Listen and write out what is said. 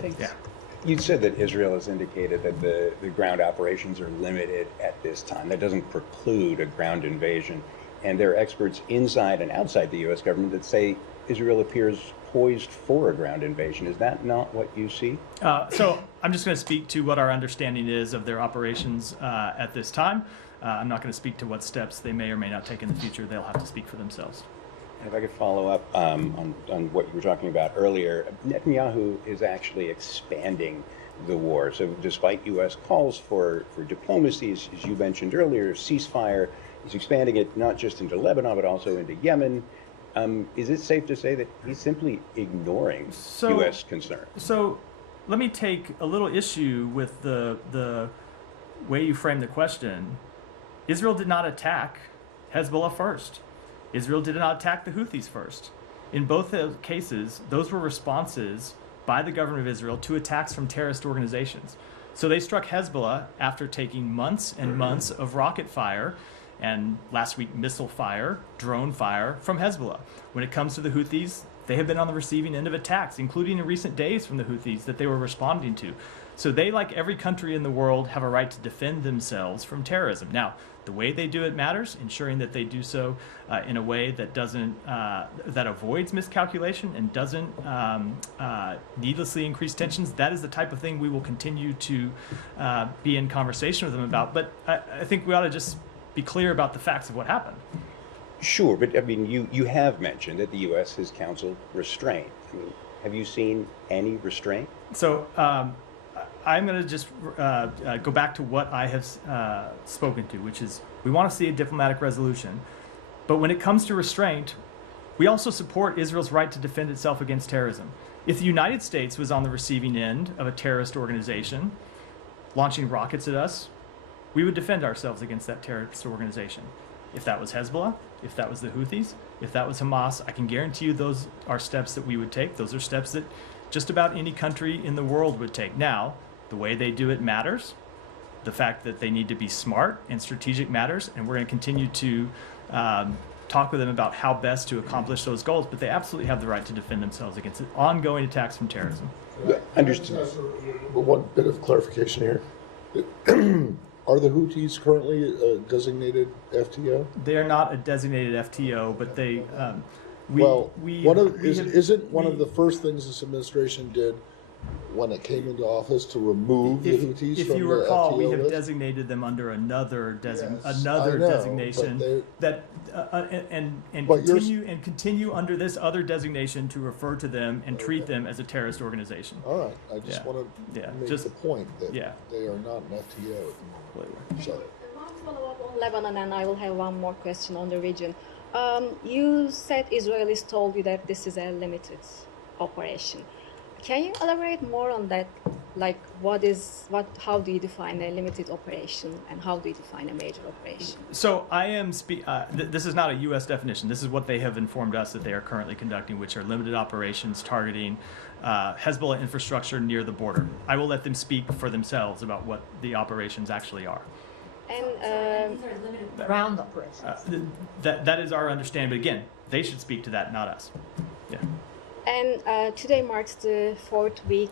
Thanks. Yeah. You said that Israel has indicated that the ground operations are limited at this time. That doesn't preclude a ground invasion. And there are experts inside and outside the U.S. government that say Israel appears poised for a ground invasion. Is that not what you see? So I'm just going to speak to what our understanding is of their operations at this time. I'm not going to speak to what steps they may or may not take in the future. They'll have to speak for themselves. If I could follow up on what you were talking about earlier, Netanyahu is actually expanding the war. So despite U.S. calls for diplomacy, as you mentioned earlier, ceasefire, he's expanding it not just into Lebanon, but also into Yemen. Is it safe to say that he's simply ignoring U.S. concern? So let me take a little issue with the way you frame the question. Israel did not attack Hezbollah first. Israel did not attack the Houthis first. In both cases, those were responses by the government of Israel to attacks from terrorist organizations. So they struck Hezbollah after taking months and months of rocket fire and last week missile fire, drone fire from Hezbollah. When it comes to the Houthis, they have been on the receiving end of attacks, including in recent days from the Houthis that they were responding to. So they, like every country in the world, have a right to defend themselves from terrorism. Now, the way they do it matters, ensuring that they do so in a way that doesn't that avoids miscalculation and doesn't needlessly increase tensions. That is the type of thing we will continue to be in conversation with them about. But I think we ought to just be clear about the facts of what happened. Sure, but I mean, you have mentioned that the U.S. has counseled restraint. I mean, have you seen any restraint? So I'm going to just go back to what I have spoken to, which is we want to see a diplomatic resolution. But when it comes to restraint, we also support Israel's right to defend itself against terrorism. If the United States was on the receiving end of a terrorist organization launching rockets at us, we would defend ourselves against that terrorist organization. If that was Hezbollah, if that was the Houthis, if that was Hamas, I can guarantee you those are steps that we would take. Those are steps that just about any country in the world would take. Now, the way they do it matters. The fact that they need to be smart and strategic matters, and we're going to continue to talk with them about how best to accomplish those goals, but they absolutely have the right to defend themselves against ongoing attacks from terrorism. Understood. One bit of clarification here. Are the Houthis currently a designated FTO? They are not a designated FTO, but they. Isn't one of the first things this administration did when it came into office to remove the Houthis from the FTO list? If you recall, we have designated them under another designation continue under this other designation to refer to them and treat them as a terrorist organization. All right, I just want to make the point that they are not an FTO at the moment. Sorry. One follow-up on Lebanon, and I will have one more question on the region. You said Israelis told you that this is a limited operation. Can you elaborate more on that? Like, how do you define a limited operation, and how do you define a major operation? So I am this is not a U.S. definition. This is what they have informed us that they are currently conducting, which are limited operations targeting Hezbollah infrastructure near the border. I will let them speak for themselves about what the operations actually are. And these are limited ground operations. That is our understanding. But again, they should speak to that, not us. Yeah. And today marks the 4th week